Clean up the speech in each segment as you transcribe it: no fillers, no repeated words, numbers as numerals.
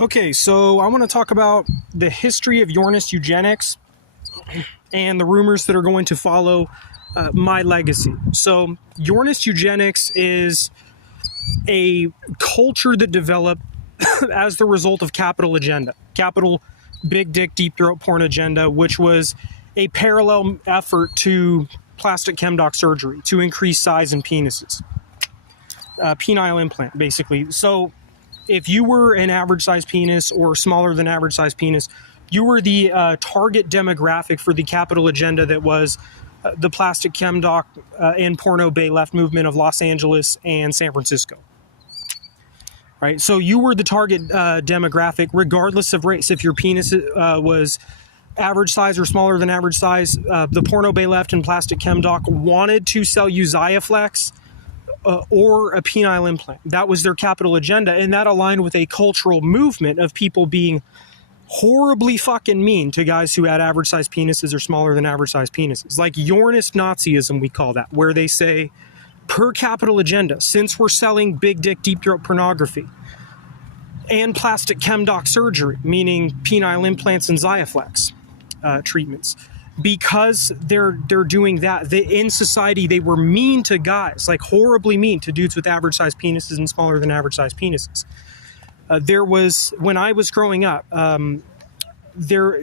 Okay, so I want to talk about the history of Yornist eugenics and the rumors that are going to follow my legacy. So, Yornist eugenics is a culture that developed as the result of capital agenda, capital big dick, deep throat porn agenda, which was a parallel effort to plastic chemdoc surgery to increase size in penises, penile implant, basically. So, if you were an average size penis or smaller than average size penis, you were the target demographic for the capital agenda that was the plastic chemdoc and porno bay left movement of Los Angeles and San Francisco. Right, so you were the target demographic regardless of race. If your penis was average size or smaller than average size, the porno bay left and plastic chemdoc wanted to sell you Xiaflex or a penile implant. That was their capital agenda, and that aligned with a cultural movement of people being horribly fucking mean to guys who had average size penises or smaller than average size penises. Like Yornist Nazism, we call that, where they say, per capital agenda, since we're selling big dick deep throat pornography and plastic chemdoc surgery, meaning penile implants and Xiaflex treatments, because they're doing that, in society they were mean to guys, like horribly mean to dudes with average size penises and smaller than average size penises. There was, when I was growing up,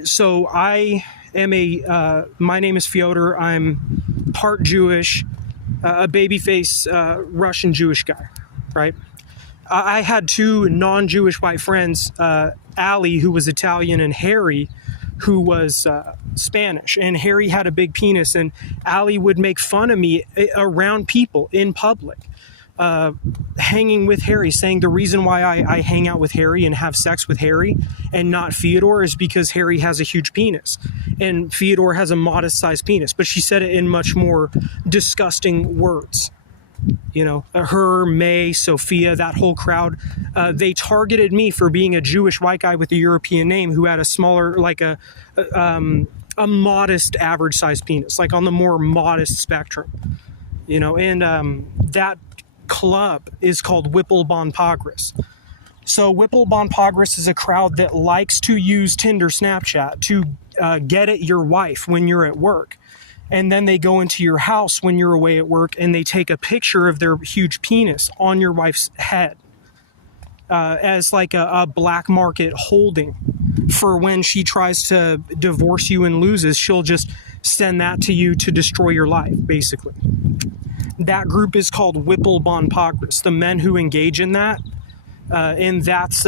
so I am my name is Fyodor. I'm part Jewish, a babyface Russian Jewish guy, right? I had two non-Jewish white friends, Ali, who was Italian, and Harry, who was Spanish. And Harry had a big penis, and Ali would make fun of me around people in public, hanging with Harry, saying the reason why I hang out with Harry and have sex with Harry and not Fyodor is because Harry has a huge penis and Fyodor has a modest sized penis. But she said it in much more disgusting words. You know, her, May, Sophia, that whole crowd, they targeted me for being a Jewish white guy with a European name who had a smaller, like a modest average size penis, like on the more modest spectrum, you know, and that club is called Whipple Bon Pogris. So Whipple Bon Pogris is a crowd that likes to use Tinder, Snapchat to get at your wife when you're at work. And then they go into your house when you're away at work and they take a picture of their huge penis on your wife's head as like a black market holding for when she tries to divorce you and loses. She'll just send that to you to destroy your life, basically. That group is called Whipple Bon Pogris, the men who engage in that. And that's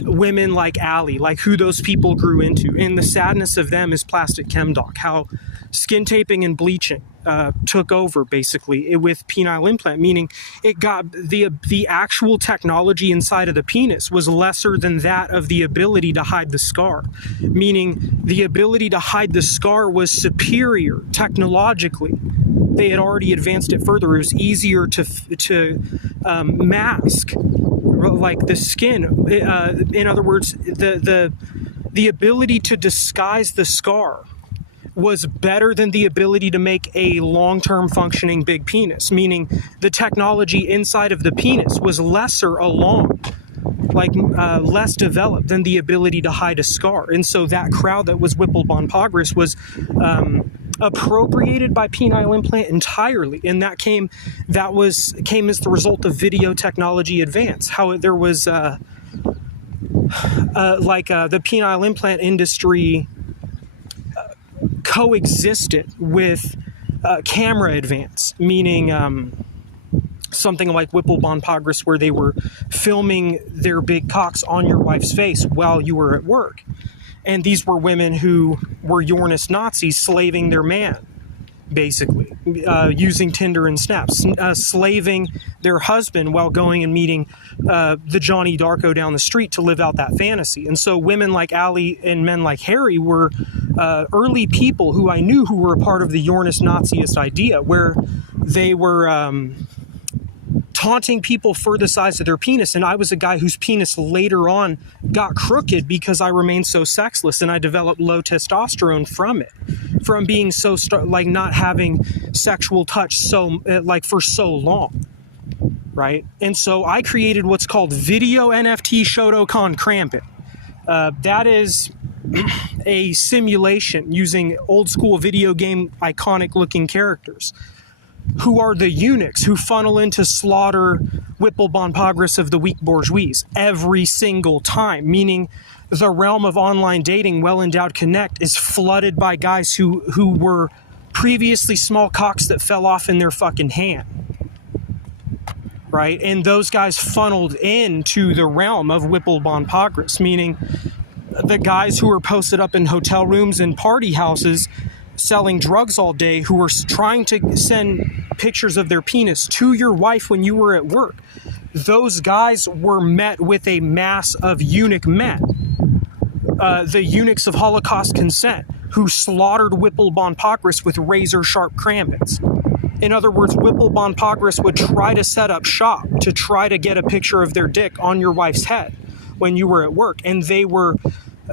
women like Ali, like who those people grew into. And the sadness of them is plastic chemdoc, how skin taping and bleaching took over basically with penile implant, meaning it got the actual technology inside of the penis was lesser than that of the ability to hide the scar, meaning the ability to hide the scar was superior technologically. They had already advanced it further. It was easier to mask, like the skin. In other words, the ability to disguise the scar was better than the ability to make a long-term functioning big penis, meaning the technology inside of the penis was lesser along, like less developed than the ability to hide a scar. And so that crowd that was Whipple Bon Pogris was appropriated by penile implant entirely, and that came as the result of video technology advance. How there was the penile implant industry coexisted with camera advance, meaning something like Whipple Bon Pogris, where they were filming their big cocks on your wife's face while you were at work. And these were women who were Yornist Nazis slaving their man, basically, using Tinder and Snaps, slaving their husband while going and meeting the Johnny Darko down the street to live out that fantasy. And so women like Ali and men like Harry were early people who I knew who were a part of the Yornist Naziist idea, where they were taunting people for the size of their penis. And I was a guy whose penis later on got crooked because I remained so sexless, and I developed low testosterone from it, from being so not having sexual touch for so long, right? And so I created what's called Video NFT Shotokan Krampet. That is a simulation using old school video game iconic looking characters who are the eunuchs who funnel in to slaughter Whipple Bon Pogris of the weak bourgeois every single time, meaning the realm of online dating, Well-Endowed Connect, is flooded by guys who were previously small cocks that fell off in their fucking hand. Right? And those guys funneled into the realm of Whipple Bon Pogris, meaning the guys who are posted up in hotel rooms and party houses selling drugs all day, who were trying to send pictures of their penis to your wife when you were at work. Those guys were met with a mass of eunuch men. The eunuchs of Holocaust consent, who slaughtered Whipple Bon Pogris with razor-sharp crampets. In other words, Whipple Bon Pogris would try to set up shop to try to get a picture of their dick on your wife's head when you were at work, and they were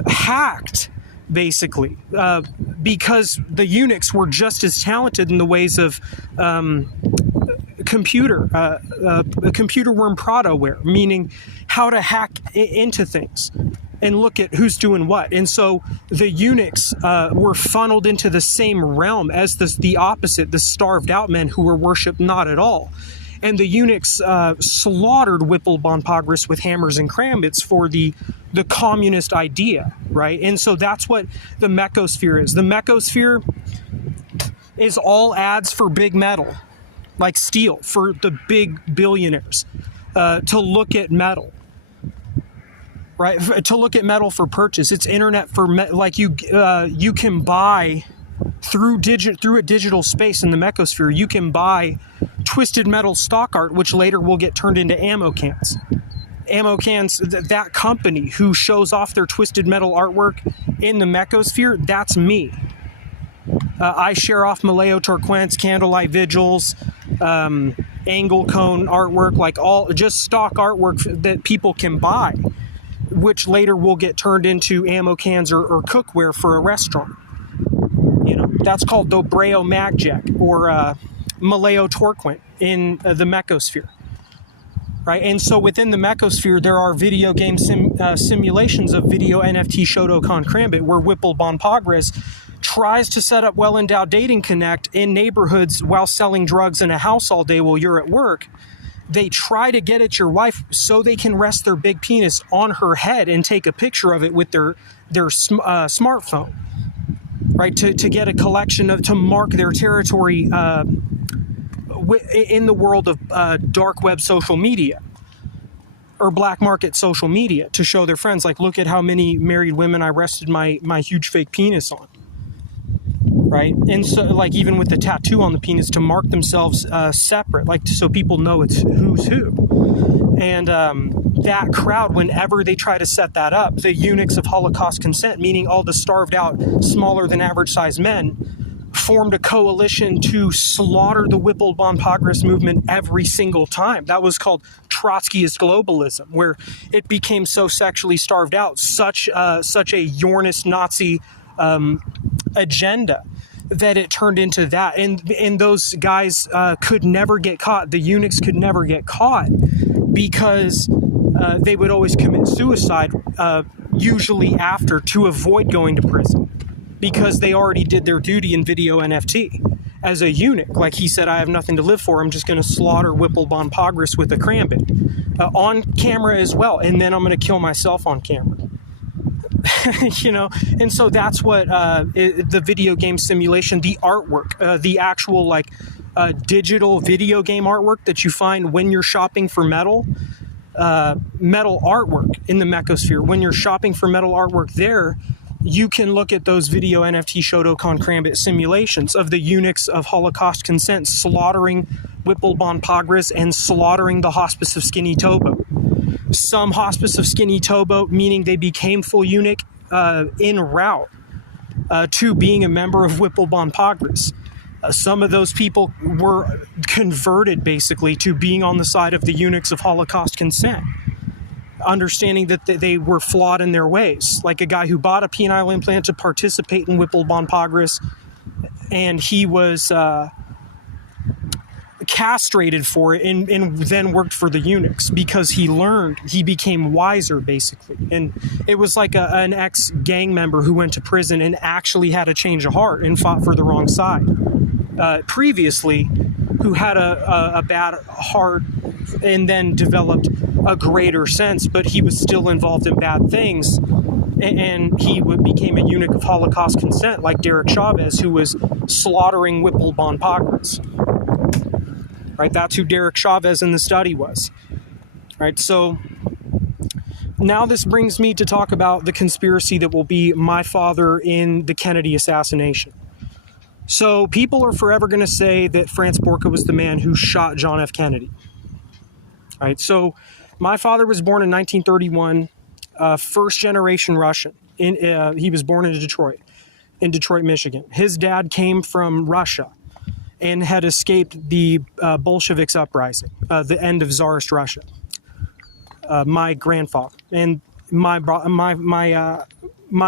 hacked, basically, because the eunuchs were just as talented in the ways of computer worm Prado-ware, meaning how to hack into things and look at who's doing what. And so the eunuchs were funneled into the same realm as the opposite, the starved out men who were worshipped not at all. And the eunuchs slaughtered Whipple Bon Pogris with hammers and crampets for the communist idea, right? And so that's what the Mechosphere is. The Mechosphere is all ads for big metal, like steel, for the big billionaires to look at metal. Right, to look at metal for purchase. It's internet for like you can buy through a digital space in the Mechosphere. You can buy twisted metal stock art, which later will get turned into ammo cans. Ammo cans. That company who shows off their twisted metal artwork in the Mechosphere, that's me. I share off Maleo Turquoise candlelight vigils, angle cone artwork, like all just stock artwork that people can buy, which later will get turned into ammo cans or cookware for a restaurant. You know, that's called Dobreo Magjack or Maleo Torquint in the Mechosphere. Right? And so within the Mechosphere, there are video game simulations of Video NFT Shotokan Krampet, where Whipple Bon Pogris tries to set up Well-Endowed Dating Connect in neighborhoods while selling drugs in a house all day while you're at work. They try to get at your wife so they can rest their big penis on her head and take a picture of it with their smartphone, right? To get a collection to mark their territory in the world of dark web social media or black market social media, to show their friends, like, look at how many married women I rested my huge fake penis on. Right? And so, like, even with the tattoo on the penis, to mark themselves separate, like, so people know it's who's who. And that crowd, whenever they try to set that up, the eunuchs of Holocaust consent, meaning all the starved out, smaller than average sized men, formed a coalition to slaughter the Whipple Bon Pogris movement every single time. That was called Trotskyist globalism, where it became so sexually starved out, such a Yornist Nazi agenda, that it turned into that. And those guys could never get caught. The eunuchs could never get caught because they would always commit suicide, usually after, to avoid going to prison, because they already did their duty in Video NFT as a eunuch. Like he said, I have nothing to live for. I'm just going to slaughter Whipple Bon Pogris with a crampet on camera as well. And then I'm going to kill myself on camera. You know, and so that's what the video game simulation, the artwork, the actual like digital video game artwork that you find when you're shopping for metal artwork in the Mechosphere. When you're shopping for metal artwork there, you can look at those Video NFT Shotokan Krampet simulations of the eunuchs of Holocaust consent slaughtering Whipple Bon Pogris and slaughtering the Hospice of Skinny Tobo. Some Hospice of Skinny Tobo, meaning they became full eunuch en route to being a member of Whipple Bon Pogris. Some of those people were converted basically to being on the side of the eunuchs of Holocaust consent, understanding that they were flawed in their ways. Like a guy who bought a penile implant to participate in Whipple Bon Pogris, and he was castrated for it and then worked for the eunuchs because he became wiser, basically. And it was like an ex-gang member who went to prison and actually had a change of heart and fought for the wrong side previously, who had a bad heart and then developed a greater sense, but he was still involved in bad things. And he became a eunuch of Holocaust consent, like Derek Chavez, who was slaughtering Whipple-Bon Poggers. Right, that's who Derek Chavez in the study was. Right, so now this brings me to talk about the conspiracy that will be my father in the Kennedy assassination. So people are forever going to say that Franz Borka was the man who shot John F. Kennedy. Right, so my father was born in 1931, first generation Russian. He was born in Detroit, Michigan. His dad came from Russia and had escaped the Bolsheviks uprising, the end of Tsarist Russia. My grandfather and my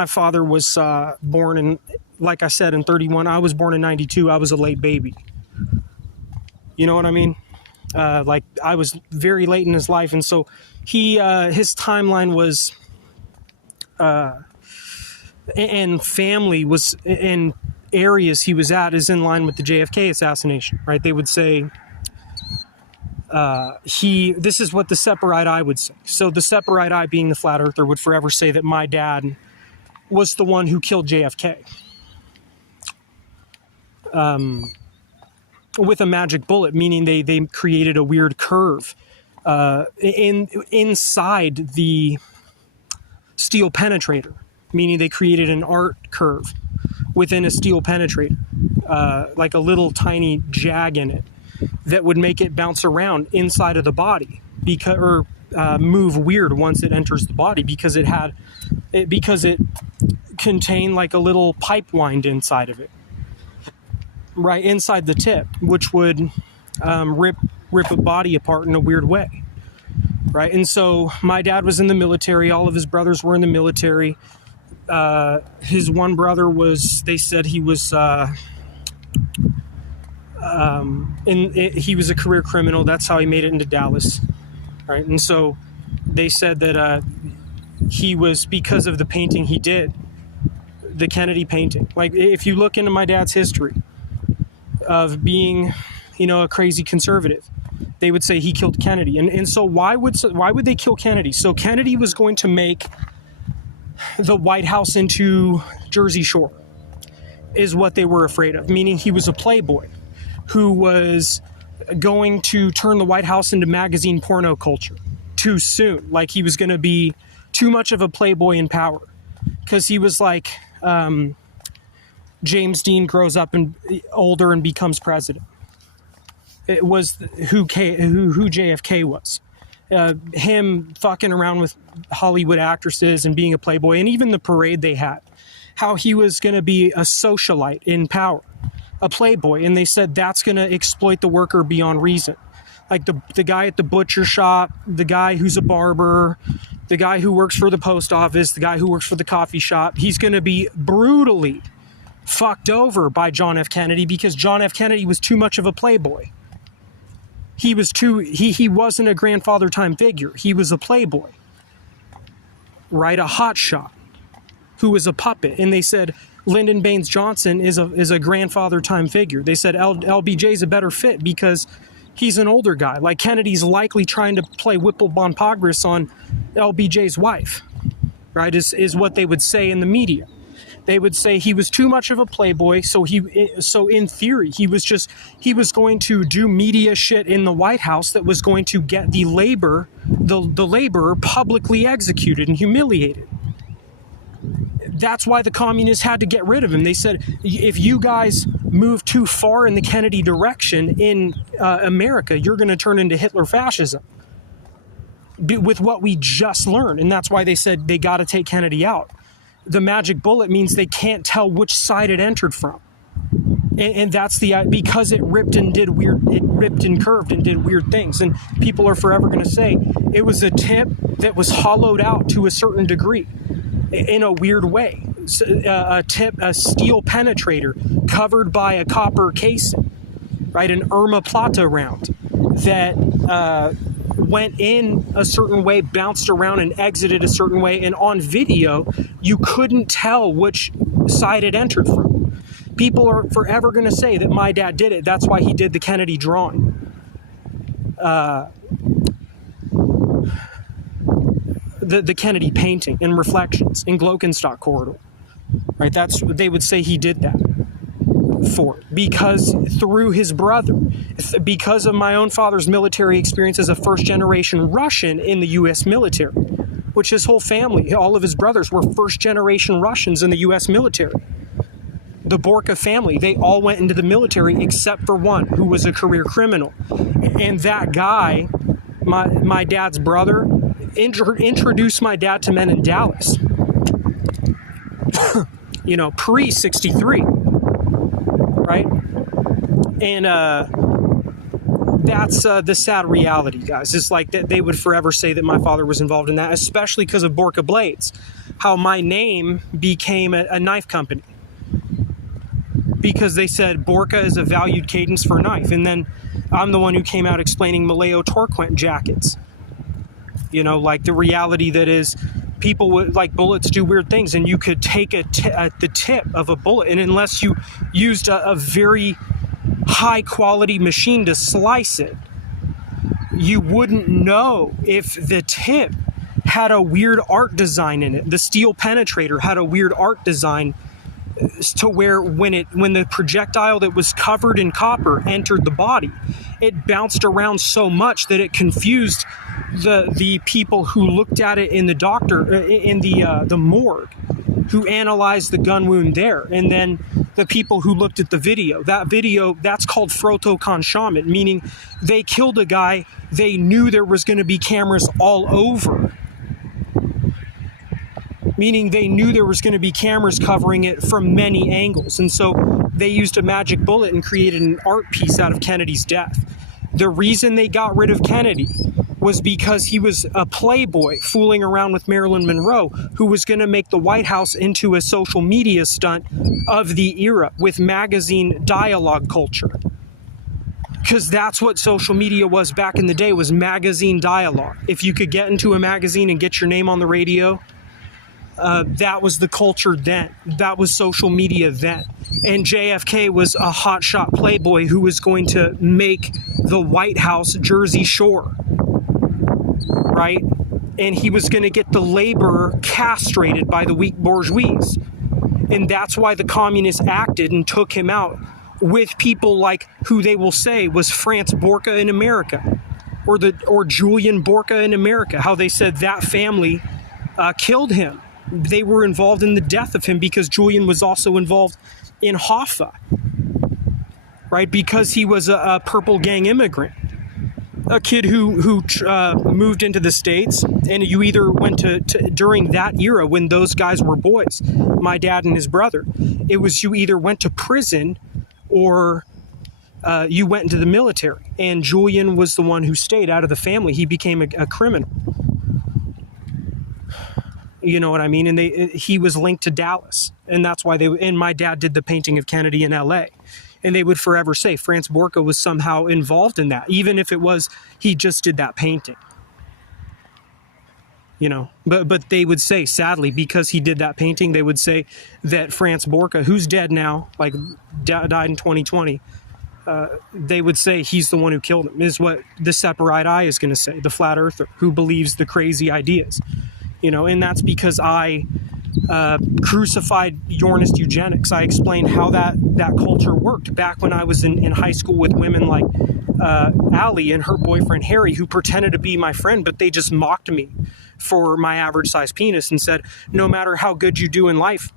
father was born in, like I said, in 31. I was born in 92. I was a late baby. You know what I mean? Like I was very late in his life, and so his timeline was, and family was in areas he was at is in line with the JFK assassination, right? They would say this is what the Separate Eye would say. So the Separate Eye, being the flat earther, would forever say that my dad was the one who killed JFK. With a magic bullet, meaning they created a weird curve inside the steel penetrator, meaning they created an art curve within a steel penetrator, like a little tiny jag in it that would make it bounce around inside of the body or move weird once it enters the body because it contained like a little pipe wind inside of it, right inside the tip, which would rip a body apart in a weird way, right? And so my dad was in the military. All of his brothers were in the military. His one brother they said he was, he was a career criminal. That's how he made it into Dallas, right? And so they said that he was, because of the painting he did, the Kennedy painting. Like if you look into my dad's history of being, a crazy conservative, they would say he killed Kennedy. And so why would they kill Kennedy? So Kennedy was going to make the White House into Jersey Shore, is what they were afraid of, meaning he was a playboy who was going to turn the White House into magazine porno culture too soon. Like he was going to be too much of a playboy in power because he was like James Dean grows up and older and becomes president. It was who JFK was. Him fucking around with Hollywood actresses and being a playboy, and even the parade they had, how he was going to be a socialite in power, a playboy, and they said that's going to exploit the worker beyond reason. Like the guy at the butcher shop, the guy who's a barber, the guy who works for the post office, the guy who works for the coffee shop, he's going to be brutally fucked over by John F. Kennedy because John F. Kennedy was too much of a playboy. He wasn't a grandfather time figure. He was a playboy, right? A hotshot who was a puppet. And they said Lyndon Baines Johnson is a grandfather time figure. They said LBJ's a better fit because he's an older guy. Like Kennedy's likely trying to play Whipple-Bon Poggers on LBJ's wife, right? Is what they would say in the media. They would say he was too much of a playboy, so in theory he was going to do media shit in the White House that was going to get the laborer publicly executed and humiliated. That's why the communists had to get rid of him. They said, if you guys move too far in the Kennedy direction in America, you're going to turn into Hitler fascism. With what we just learned, and that's why they said they got to take Kennedy out. The magic bullet means they can't tell which side it entered from. And that's because it ripped and curved and did weird things. And people are forever going to say it was a tip that was hollowed out to a certain degree in a weird way. A steel penetrator covered by a copper casing. right? An Irma Plata round that went in a certain way, bounced around, and exited a certain way. And on video, you couldn't tell which side it entered from. People are forever going to say that my dad did it. That's why he did the Kennedy drawing. The Kennedy painting and reflections in Glockenstock corridor, right? That's what they would say he did that for, because through his brother, because of my own father's military experience as a first-generation Russian in the U.S. military, which his whole family, all of his brothers were first-generation Russians in the U.S. military. The Borka family, they all went into the military except for one who was a career criminal. And that guy, my dad's brother, introduced my dad to men in Dallas, pre-63, right? And that's the sad reality, guys. It's like that they would forever say that my father was involved in that, especially because of Borka Blades, how my name became a knife company. Because they said Borka is a valued cadence for knife. And then I'm the one who came out explaining Malayo Torquent jackets. Like the reality that is, people would, like, bullets do weird things, and you could take the tip of a bullet, and unless you used a very high quality machine to slice it, you wouldn't know if the tip had a weird art design in it. The steel penetrator had a weird art design to where when the projectile that was covered in copper entered the body, it bounced around so much that it confused the people who looked at it in the morgue, who analyzed the gun wound there, and then the people who looked at the video. That video, that's called photoconchement, meaning they killed a guy, they knew there was going to be cameras all over. Meaning they knew there was going to be cameras covering it from many angles. And so they used a magic bullet and created an art piece out of Kennedy's death. The reason they got rid of Kennedy was because he was a playboy fooling around with Marilyn Monroe, who was going to make the White House into a social media stunt of the era with magazine dialogue culture. Because that's what social media was back in the day, was magazine dialogue. If you could get into a magazine and get your name on the radio, that was the culture then. That was social media then. And JFK was a hotshot playboy who was going to make the White House Jersey Shore, right? And he was going to get the laborer castrated by the weak bourgeois. And that's why the communists acted and took him out with people like who they will say was Franz Borka in America, or Julian Borka in America, how they said that family killed him. They were involved in the death of him because Julian was also involved in Hoffa, right? Because he was a purple gang immigrant, a kid who moved into the States, and you either went to during that era when those guys were boys, my dad and his brother, it was you either went to prison or you went into the military. And Julian was the one who stayed out of the family. He became a criminal. You know what I mean? And he was linked to Dallas, and that's why and my dad did the painting of Kennedy in L.A., and they would forever say Franz Borka was somehow involved in that, even if it was he just did that painting. But they would say, sadly, because he did that painting, they would say that Franz Borka, who's dead now, like died in 2020, they would say he's the one who killed him, is what the Separate Eye is going to say, the flat earther who believes the crazy ideas. And that's because I crucified Yornist eugenics. I explained how that culture worked back when I was in high school with women like Allie and her boyfriend Harry, who pretended to be my friend, but they just mocked me for my average size penis and said, no matter how good you do in life,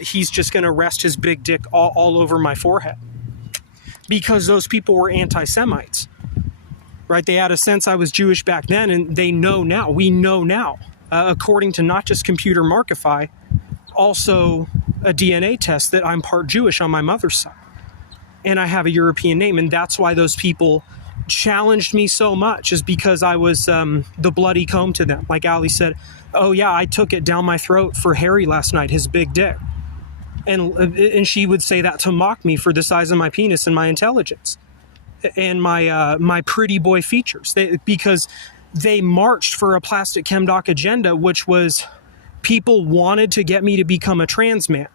he's just going to rest his big dick all over my forehead. Because those people were anti-Semites, right? They had a sense I was Jewish back then, and they know now. We know now. According to not just Computer Markify, also a DNA test, that I'm part Jewish on my mother's side. And I have a European name. And that's why those people challenged me so much, is because I was the bloody comb to them. Like Ali said, oh yeah, I took it down my throat for Harry last night, his big dick. And she would say that to mock me for the size of my penis and my intelligence. and my pretty boy features, because they marched for a plastic chemdoc agenda, which was people wanted to get me to become a trans man.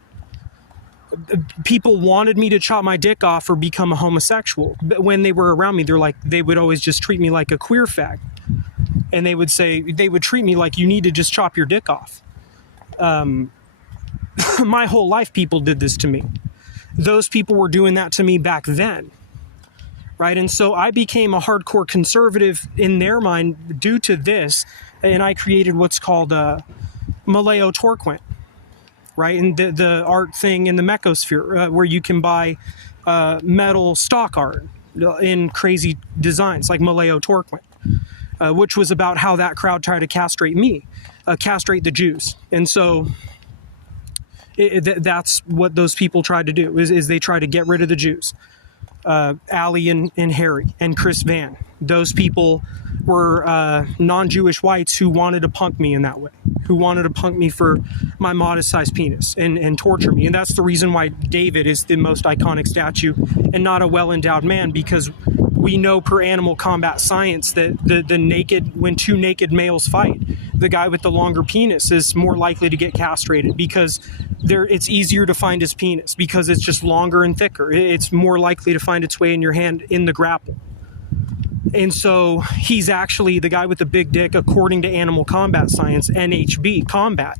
People wanted me to chop my dick off or become a homosexual. But when they were around me, they would always just treat me like a queer fag. And they would treat me like, you need to just chop your dick off. My whole life, people did this to me. Those people were doing that to me back then. Right? And so I became a hardcore conservative in their mind due to this. And I created what's called Maleo Torquent. Right, and the art thing in the Mechosphere, where you can buy metal stock art in crazy designs like Maleo Torquent, which was about how that crowd tried to castrate me, castrate the Jews. And so that's what those people tried to do, is they tried to get rid of the Jews. Allie and Harry and Chris Van. Those people were non-Jewish whites who wanted to punk me in that way, who wanted to punk me for my modest-sized penis and torture me. And that's the reason why David is the most iconic statue and not a well-endowed man, because we know per animal combat science that when two naked males fight, the guy with the longer penis is more likely to get castrated, because it's easier to find his penis because it's just longer and thicker. It's more likely to find its way in your hand in the grapple. And so he's actually the guy with the big dick, according to animal combat science, NHB, combat,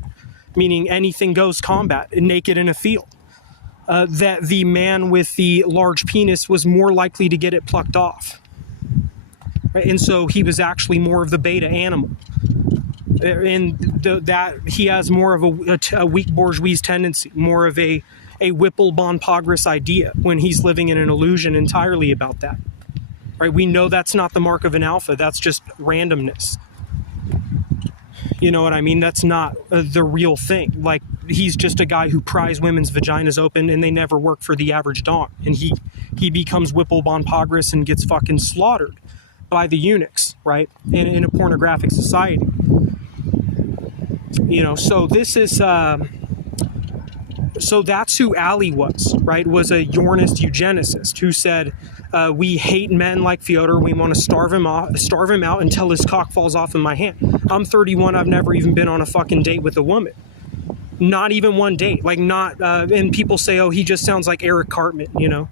meaning anything goes combat, naked in a field. That the man with the large penis was more likely to get it plucked off. Right? And so he was actually more of the beta animal. And that he has more of a weak bourgeois tendency, more of a Whipple bon Pogris idea, when he's living in an illusion entirely about that. Right? We know that's not the mark of an alpha. That's just randomness. You know what I mean? That's not the real thing. Like, he's just a guy who pries women's vaginas open and they never work for the average dong. And he becomes Whipple bon Pogris and gets fucking slaughtered by the eunuchs, right? In a pornographic society. You know, so this is... So that's who Allie was, right? Was a Yornist eugenicist who said, we hate men like Fyodor. We want to starve him out until his cock falls off in my hand. I'm 31. I've never even been on a fucking date with a woman. Not even one date. Like, not, and people say, oh, he just sounds like Eric Cartman, you know?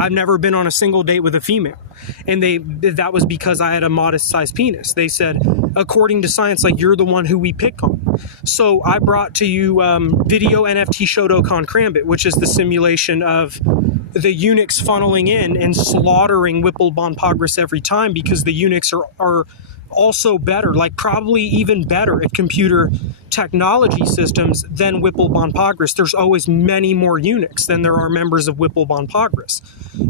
I've never been on a single date with a female. And that was because I had a modest-sized penis. They said, according to science, like, you're the one who we pick on. So I brought to you video NFT Shotokan Krambit, which is the simulation of the eunuchs funneling in and slaughtering Whipple bon Pogris every time, because the eunuchs are also better, like probably even better at computer technology systems than Whipple bon Pogris. There's always many more eunuchs than there are members of Whipple bon Pogris.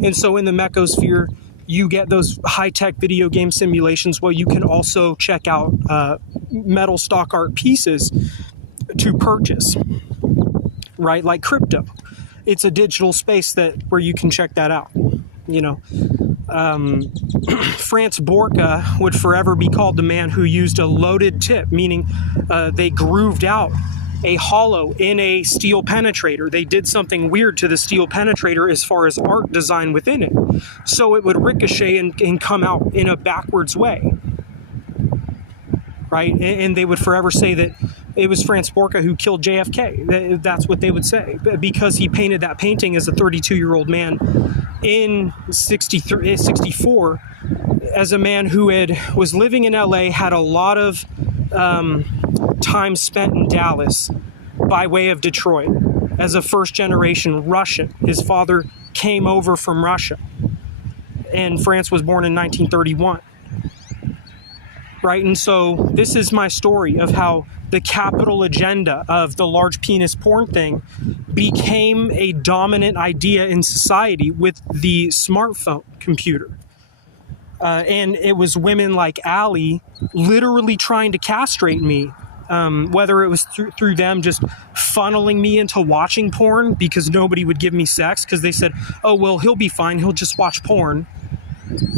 And so in the Mechosphere, you get those high-tech video game simulations where you can also check out metal stock art pieces to purchase, right? Like crypto. It's a digital space where you can check that out, you know. Franz Borka would forever be called the man who used a loaded tip, meaning they grooved out a hollow in a steel penetrator. They did something weird to the steel penetrator as far as art design within it, so it would ricochet and come out in a backwards way, right? And they would forever say that it was Franz Borka who killed JFK. That's what they would say, because he painted that painting as a 32-year-old man in 64, as a man who was living in LA, had a lot of time spent in Dallas by way of Detroit as a first-generation Russian. His father came over from Russia, and France was born in 1931. Right? And so this is my story of how the capital agenda of the large penis porn thing became a dominant idea in society with the smartphone computer. And it was women like Allie literally trying to castrate me, whether it was through them just funneling me into watching porn because nobody would give me sex because they said, oh, well, he'll be fine. He'll just watch porn.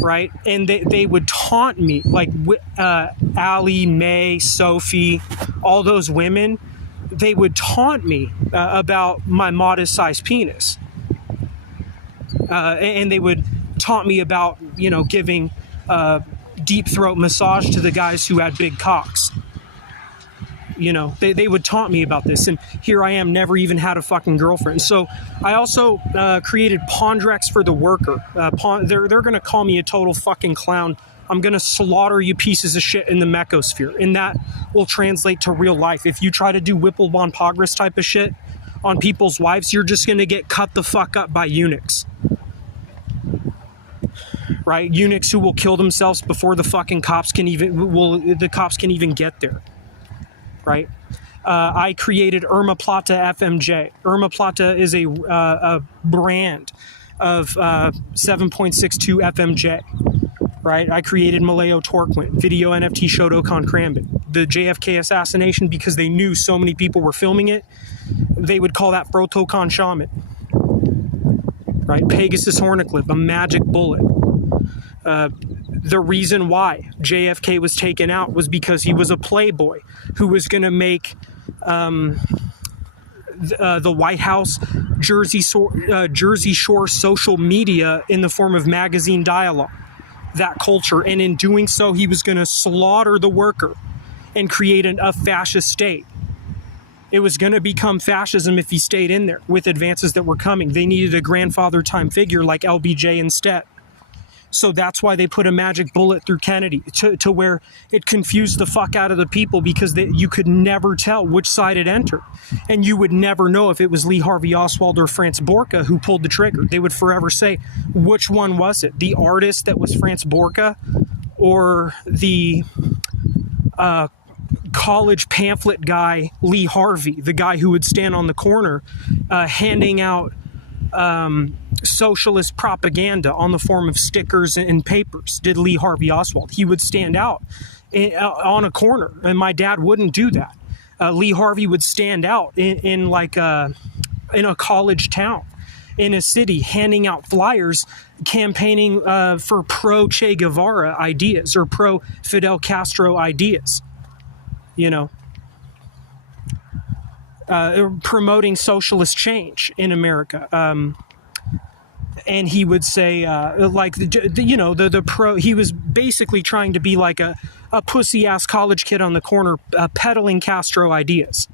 Right? And they would taunt me, like Allie, May, Sophie, all those women. They would taunt me about my modest-sized penis. And they would taunt me about, giving deep throat massage to the guys who had big cocks. They would taunt me about this, and here I am, never even had a fucking girlfriend. So I also created Pondrex for the worker. They're going to call me a total fucking clown. I'm going to slaughter you pieces of shit in the Mechosphere, and that will translate to real life. If you try to do Whipple Von Pogress type of shit on people's wives, you're just going to get cut the fuck up by eunuchs. Right? Eunuchs who will kill themselves before the fucking cops can even get there. Right? I created Irma Plata FMJ. Irma Plata is a brand of 7.62 FMJ. Right? I created Maleo Torquint, video NFT Shotokan Krambit. The JFK assassination, because they knew so many people were filming it, they would call that Protokan Shaman. Right? Pegasus Horniclip, a magic bullet. The reason why JFK was taken out was because he was a playboy who was going to make the White House Jersey Shore social media in the form of magazine dialogue, that culture. And in doing so, he was going to slaughter the worker and create a fascist state. It was going to become fascism if he stayed in there with advances that were coming. They needed a grandfather time figure like LBJ instead. So that's why they put a magic bullet through Kennedy, to where it confused the fuck out of the people, because you could never tell which side it entered. And you would never know if it was Lee Harvey Oswald or Franz Borka who pulled the trigger. They would forever say, which one was it? The artist that was Franz Borka, or the college pamphlet guy, Lee Harvey, the guy who would stand on the corner handing out socialist propaganda on the form of stickers and papers. Did Lee Harvey Oswald. He would stand out on a corner, and my dad wouldn't do that. Lee Harvey would stand out in a college town, in a city, handing out flyers, campaigning for pro Che Guevara ideas or pro Fidel Castro ideas, promoting socialist change in America. And he would say, he was basically trying to be like a pussy ass college kid on the corner, peddling Castro ideas.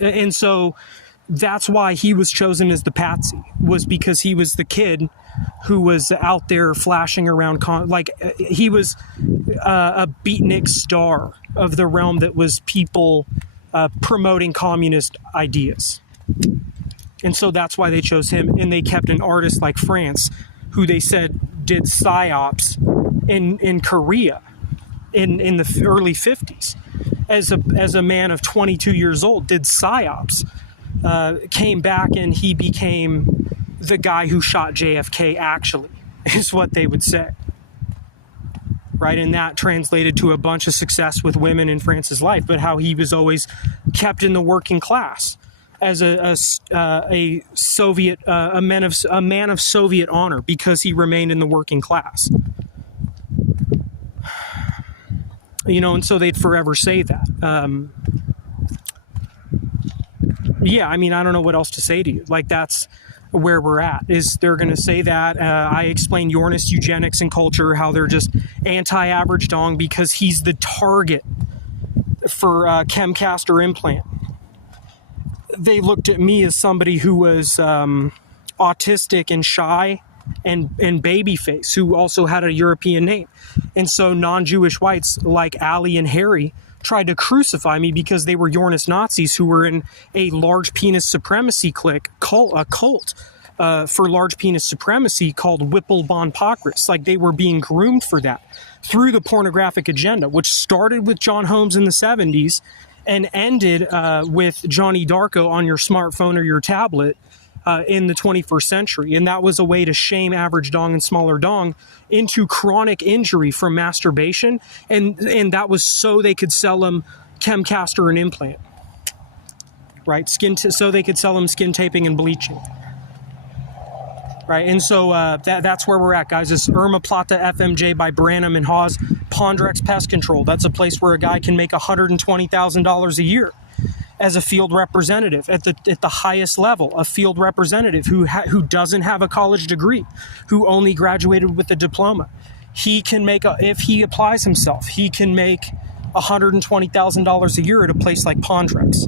And so that's why he was chosen as the patsy, was because he was the kid who was out there flashing around, he was a beatnik star of the realm that was people promoting communist ideas. And so that's why they chose him. And they kept an artist like France, who they said did psyops in Korea in the early 50s. As a man of 22 years old, did psyops, came back, and he became the guy who shot JFK, actually, is what they would say. Right? And that translated to a bunch of success with women in France's life, but how he was always kept in the working class as a Soviet, a man of Soviet honor, because he remained in the working class. And so they'd forever say that. I don't know what else to say to you. That's where we're at, is they're going to say that. I explained Yornist eugenics and culture, how they're just anti-average dong because he's the target for Chemcaster implant. They looked at me as somebody who was autistic and shy and baby face, who also had a European name. And so non-Jewish whites like Ali and Harry tried to crucify me because they were Yornist Nazis who were in a large penis supremacy cult for large penis supremacy called Whipple Bon Pogress. They were being groomed for that through the pornographic agenda, which started with John Holmes in the 70s and ended with Johnny Darko on your smartphone or your tablet in the 21st century. And that was a way to shame average dong and smaller dong into chronic injury from masturbation. And that was so they could sell them Chemcaster and implant. Right? So they could sell them skin taping and bleaching. Right? And so that's where we're at, guys. This Irma Plata FMJ by Branham and Hawes, Pondrex Pest Control. That's a place where a guy can make $120,000 a year. as a field representative at the highest level, a field representative who doesn't have a college degree, who only graduated with a diploma. He can make, if he applies himself, he can make $120,000 a year at a place like Pondrex,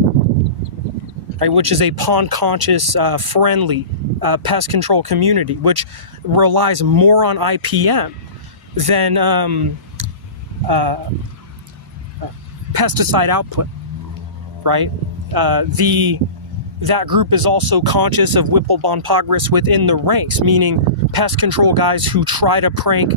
right, which is a pond-conscious, friendly pest control community, which relies more on IPM than pesticide output, right? That group is also conscious of Whipple-Bon-Pogris within the ranks, meaning pest control guys who try to prank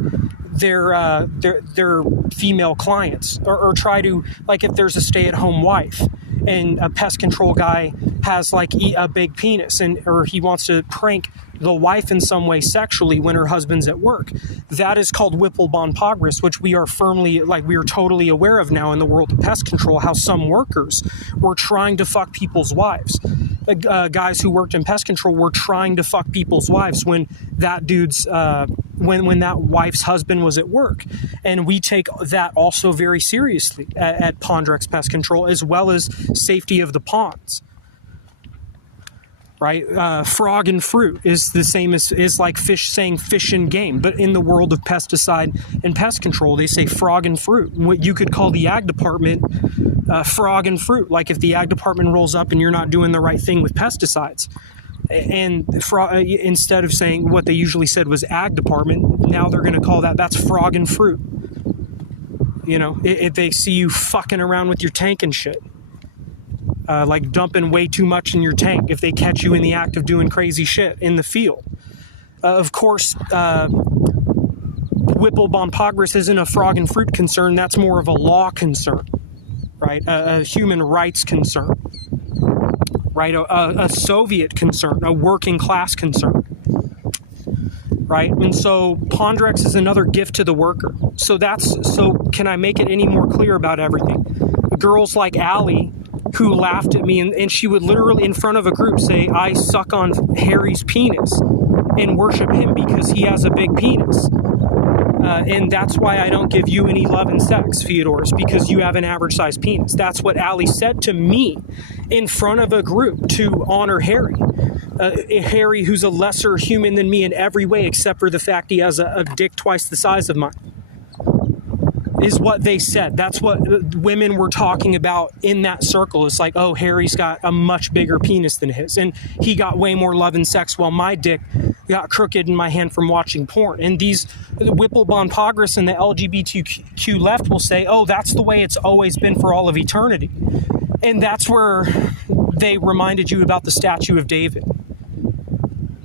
their female clients, or try to, like, if there's a stay-at-home wife and a pest control guy has like a big penis, or he wants to prank the wife in some way sexually when her husband's at work. That is called Whipple-Bon-Pogris, which we are totally aware of now in the world of pest control, how some workers were trying to fuck people's wives. Guys who worked in pest control were trying to fuck people's wives when that dude's, when that wife's husband was at work. And we take that also very seriously at Pondrex Pest Control, as well as safety of the ponds. Right? Frog and fruit is the same is like fish saying fish and game, but in the world of pesticide and pest control, they say frog and fruit. What you could call the ag department frog and fruit. Like if the ag department rolls up and you're not doing the right thing with pesticides, and instead of saying what they usually said was ag department, now they're going to call that's frog and fruit. You know, if they see you fucking around with your tank and shit. Like dumping way too much in your tank, if they catch you in the act of doing crazy shit in the field. Of course, Whipple-Bon-Pogris isn't a frog and fruit concern. That's more of a law concern, right? A human rights concern, right? A Soviet concern, a working class concern, right? And so Pondrex is another gift to the worker. So can I make it any more clear about everything? Girls like Allie, who laughed at me, and she would literally in front of a group say, I suck on Harry's penis and worship him because he has a big penis. And that's why I don't give you any love and sex, Feodors, because you have an average sized penis. That's what Allie said to me in front of a group to honor Harry. Harry, who's a lesser human than me in every way, except for the fact he has a dick twice the size of mine. Is what they said. That's what women were talking about in that circle. It's like, oh, Harry's got a much bigger penis than his, and he got way more love and sex, while my dick got crooked in my hand from watching porn. And these Whipple-Bon-Pogris and the LGBTQ left will say, oh, that's the way it's always been for all of eternity. And that's where they reminded you about the statue of David,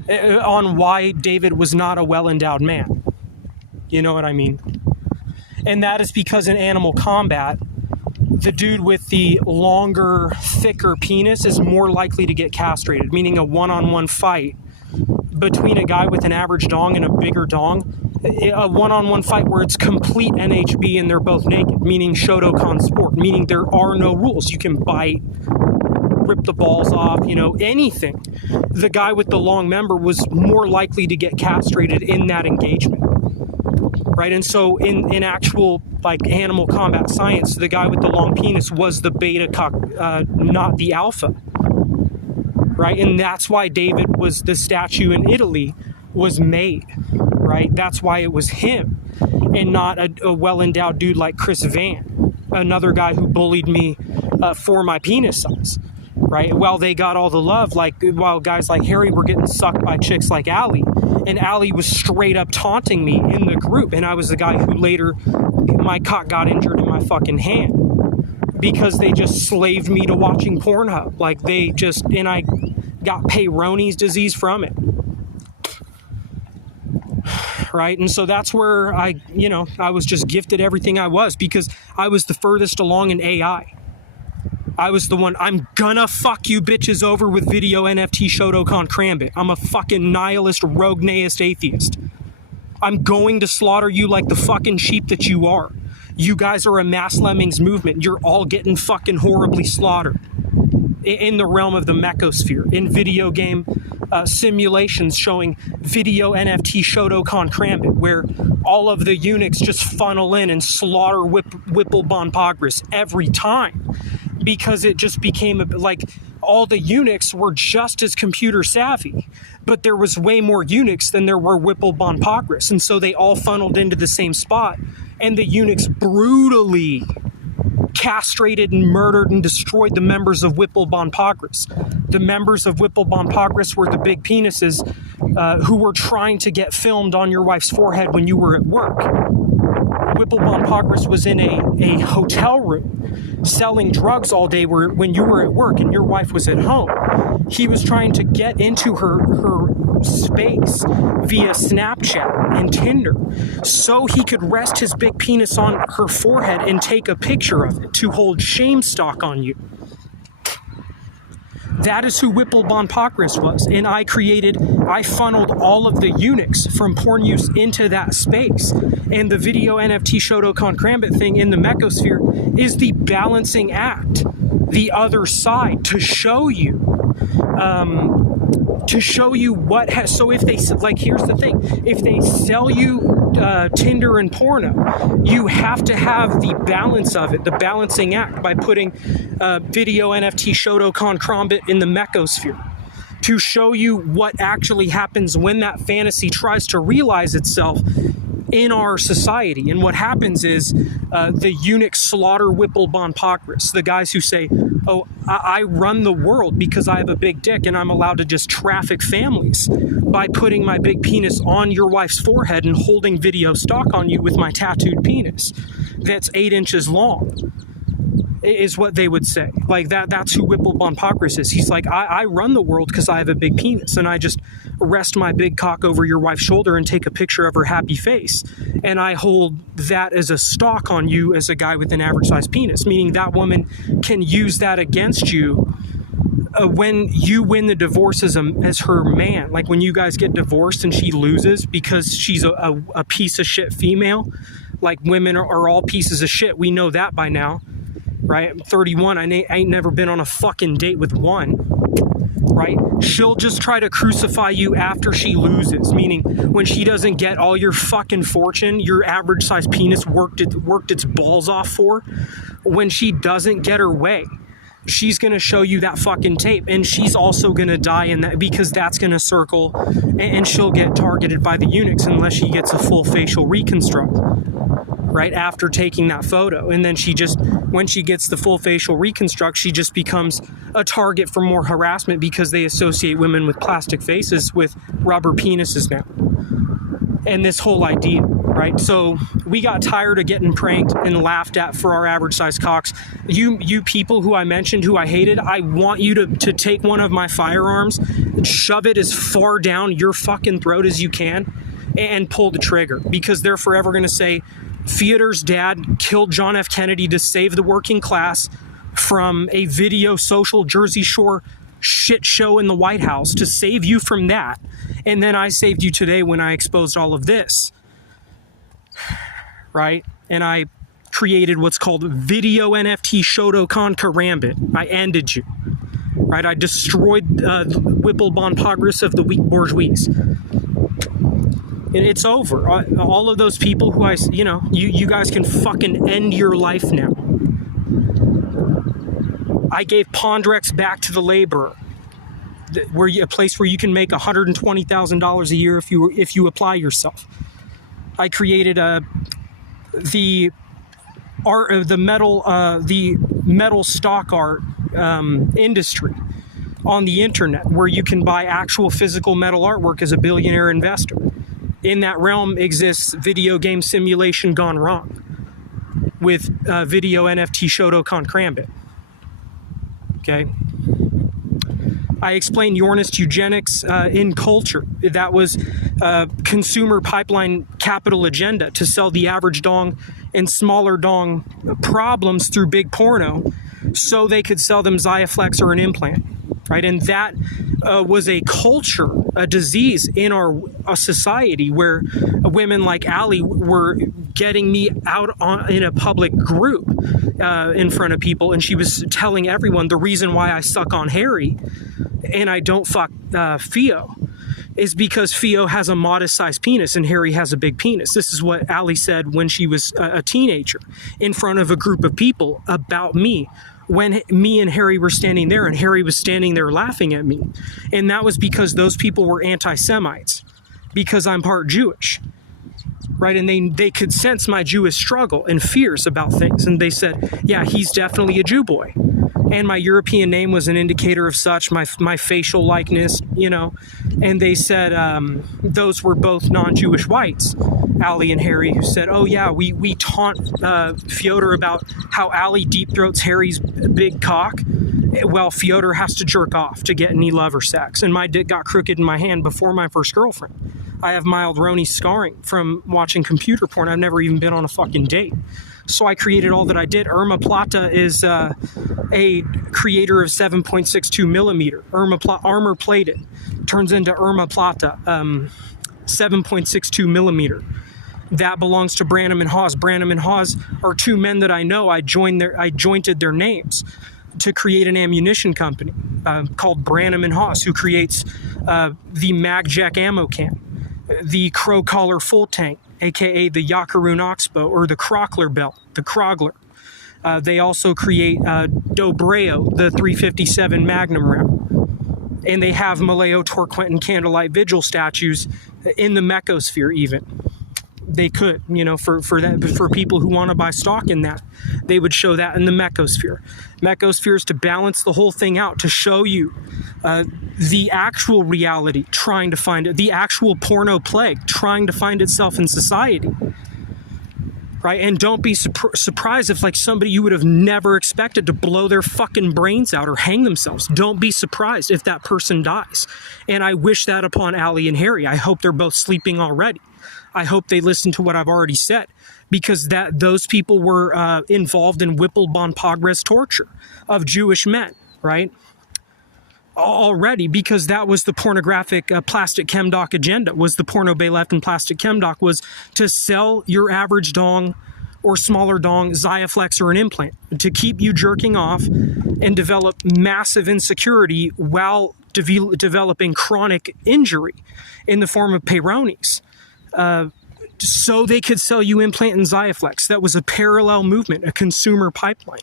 on why David was not a well-endowed man. You know what I mean? And that is because in animal combat, the dude with the longer, thicker penis is more likely to get castrated, meaning a one-on-one fight between a guy with an average dong and a bigger dong, a one-on-one fight where it's complete NHB and they're both naked, meaning Shotokan sport, meaning there are no rules. You can bite, rip the balls off, anything. The guy with the long member was more likely to get castrated in that engagement. Right, and so in actual like animal combat science, the guy with the long penis was the beta cock, not the alpha. Right, and that's why David was the statue in Italy was made. Right, that's why it was him, and not a well-endowed dude like Chris Van, another guy who bullied me for my penis size. Right, while they got all the love, while guys like Harry were getting sucked by chicks like Allie. And Allie was straight up taunting me in the group. And I was the guy who later, my cock got injured in my fucking hand. Because they just slaved me to watching Pornhub. And I got Peyronie's disease from it. Right? And so that's where I was just gifted everything I was. Because I was the furthest along in AI. I was the one, I'm gonna fuck you bitches over with video NFT Shotokan Crambit. I'm a fucking nihilist, rogue naist atheist. I'm going to slaughter you like the fucking sheep that you are. You guys are a mass lemmings movement. You're all getting fucking horribly slaughtered. In the realm of the Mechosphere, in video game simulations showing video NFT Shotokan Crambit, where all of the eunuchs just funnel in and slaughter Whipple-Bon-Pogris every time. because it just became like all the eunuchs were just as computer savvy, but there was way more eunuchs than there were Whipple Bonpocris, and so they all funneled into the same spot, and the eunuchs brutally castrated and murdered and destroyed the members of Whipple Bonpocris. The members of Whipple Bonpocris were the big penises who were trying to get filmed on your wife's forehead when you were at work. Whipple Bonpocris was in a hotel room selling drugs all day when you were at work and your wife was at home. He was trying to get into her space via Snapchat and Tinder so he could rest his big penis on her forehead and take a picture of it to hold shame stock on you. That is who Whipple Bonpocris was, and I funneled all of the eunuchs from porn use into that space. And the video NFT Shotokan Krambit thing in the Mechosphere is the balancing act, the other side, to show you what has. So if they, like, here's the thing: if they sell you Tinder and porno, you have to have the balance of it, the balancing act, by putting video NFT Shotokan Krambit in the Mechosphere to show you what actually happens when that fantasy tries to realize itself in our society. And what happens is the eunuchs slaughter Whipple Bonpocris, the guys who say, oh, I run the world because I have a big dick and I'm allowed to just traffic families by putting my big penis on your wife's forehead and holding video stock on you with my tattooed penis that's 8 inches long, is what they would say. Like that's who Whipple Bonpocris is. He's like, I run the world because I have a big penis and I just rest my big cock over your wife's shoulder and take a picture of her happy face. And I hold that as a stock on you as a guy with an average sized penis, meaning that woman can use that against you when you win the divorce as her man. Like when you guys get divorced and she loses because she's a piece of shit female. Like women are all pieces of shit. We know that by now. Right? I'm 31. I ain't never been on a fucking date with one. Right? She'll just try to crucify you after she loses, meaning when she doesn't get all your fucking fortune, your average size penis worked its balls off for. When she doesn't get her way, she's going to show you that fucking tape, and she's also going to die in that, because that's going to circle, and she'll get targeted by the eunuchs unless she gets a full facial reconstruct. Right after taking that photo. And then when she gets the full facial reconstruct, she just becomes a target for more harassment because they associate women with plastic faces with rubber penises now. And this whole idea, right? So we got tired of getting pranked and laughed at for our average size cocks. You people who I mentioned who I hated, I want you to take one of my firearms, shove it as far down your fucking throat as you can, and pull the trigger, because they're forever going to say, Feodor's dad killed John F. Kennedy to save the working class from a video social Jersey Shore shit show in the White House, to save you from that. And then I saved you today when I exposed all of this. Right? And I created what's called video NFT Shotokan Krambit. I ended you. Right? I destroyed Whipple Bonpocris of the weak bourgeois. It's over. All of those people who you guys can fucking end your life now. I gave Pondrex back to the laborer, a place where you can make $120,000 a year if you apply yourself. I created the art of the metal stock art industry on the internet, where you can buy actual physical metal artwork as a billionaire investor. In that realm exists video game simulation gone wrong with video NFT Shotokan Krambit. Okay. I explained Yornist eugenics in culture. That was consumer pipeline capital agenda to sell the average dong and smaller dong problems through big porno so they could sell them Xiaflex or an implant. Right? And that was a culture, a disease in our society, where women like Allie were getting me out in a public group in front of people, and she was telling everyone the reason why I suck on Harry and I don't fuck Theo is because Theo has a modest-sized penis and Harry has a big penis. This is what Allie said when she was a teenager in front of a group of people about me, when me and Harry were standing there and Harry was standing there laughing at me. And that was because those people were anti-Semites, because I'm part Jewish, right? And they could sense my Jewish struggle and fears about things. And they said, yeah, he's definitely a Jew boy. And my European name was an indicator of such, my facial likeness, you know. And they said those were both non-Jewish whites, Allie and Harry, who said, oh yeah, we taunt Fyodor about how Allie deep throats Harry's big cock while Fyodor has to jerk off to get any love or sex. And my dick got crooked in my hand before my first girlfriend. I have mild Roni scarring from watching computer porn. I've never even been on a fucking date. So I created all that I did. Irma Plata is a creator of 7.62 millimeter. Armor plated turns into Irma Plata, 7.62 millimeter. That belongs to Branham and Hawes. Branham and Hawes are two men that I know. I jointed their names to create an ammunition company called Branham and Hawes, who creates the MagJack ammo can, the Crow Collar full tank, aka the Yakaroon Oxbow, or the Crockler belt, the Krogler. They also create Dobreo, the 357 Magnum round. And they have Maleo Torquentin Candlelight Vigil statues in the Mechosphere even. They could, you know, for people who want to buy stock in that, they would show that in the Mechosphere. Mechosphere is to balance the whole thing out, to show you the actual reality, trying to find it, the actual porno plague, trying to find itself in society, right? And don't be surprised if, like, somebody you would have never expected to blow their fucking brains out or hang themselves. Don't be surprised if that person dies. And I wish that upon Allie and Harry. I hope they're both sleeping already. I hope they listen to what I've already said, because those people were involved in Whipple bon Pogres torture of Jewish men, right? Already, because that was the pornographic plastic chemdoc agenda, was the porno bay left and plastic chemdoc, was to sell your average dong or smaller dong, Xiaflex, or an implant, to keep you jerking off and develop massive insecurity while developing chronic injury in the form of Peyronie's. So they could sell you implant and Xiaflex. That was a parallel movement, a consumer pipeline,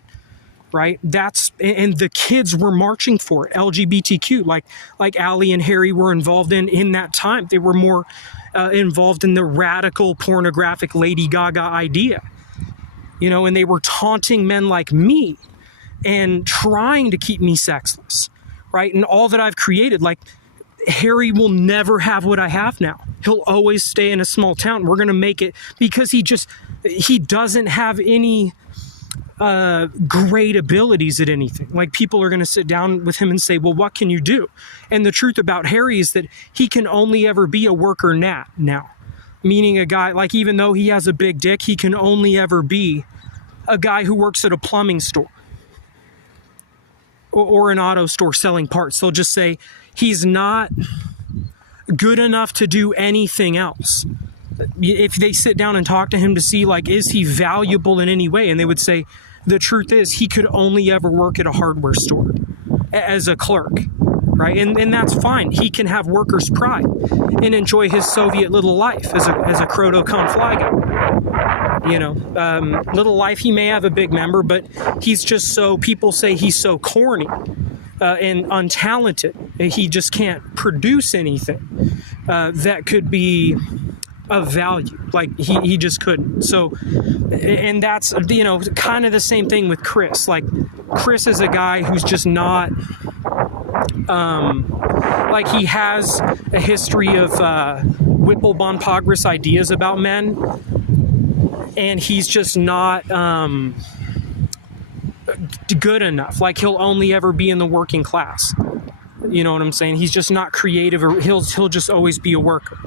right? And the kids were marching for it, LGBTQ, like Allie and Harry were involved in that time. They were more involved in the radical pornographic Lady Gaga idea, you know, and they were taunting men like me and trying to keep me sexless, right? And all that I've created, like, Harry will never have what I have now. He'll always stay in a small town. We're going to make it, because he doesn't have any great abilities at anything. Like, people are going to sit down with him and say, well, what can you do? And the truth about Harry is that he can only ever be a worker gnat now. Meaning a guy, like, even though he has a big dick, he can only ever be a guy who works at a plumbing store or an auto store selling parts. They'll just say, he's not good enough to do anything else. If they sit down and talk to him to see, like, is he valuable in any way? And they would say, the truth is, he could only ever work at a hardware store as a clerk, right? And that's fine. He can have worker's pride and enjoy his Soviet little life as a Krodo-Con fly guy. You know, little life, he may have a big member, but he's just so, people say he's so corny and untalented. He just can't produce anything that could be of value. Like, he just couldn't. So, and that's, you know, kind of the same thing with Chris. Like, Chris is a guy who's just not, like, he has a history of Whipple bon Pogres ideas about men, and he's just not good enough. Like, he'll only ever be in the working class. You know what I'm saying? He's just not creative, or he'll just always be a worker.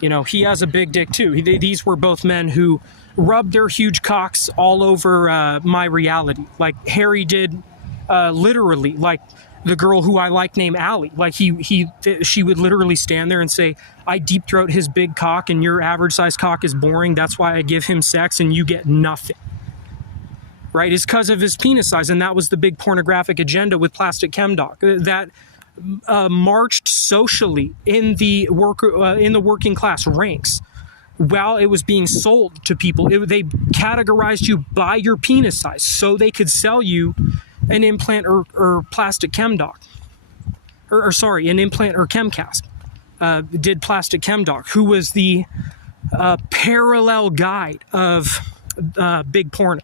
You know, he has a big dick too. These were both men who rubbed their huge cocks all over my reality. Like, Harry did, literally, like the girl who I like named Allie. Like, she would literally stand there and say, I deep throat his big cock and your average size cock is boring. That's why I give him sex and you get nothing. Right? It's because of his penis size. And that was the big pornographic agenda with plastic chemdoc. That marched socially in the working class ranks while it was being sold to people. They categorized you by your penis size so they could sell you an implant or plastic chemdoc. An implant or chemcast. Did plastic chemdoc, who was the parallel guide of big porno.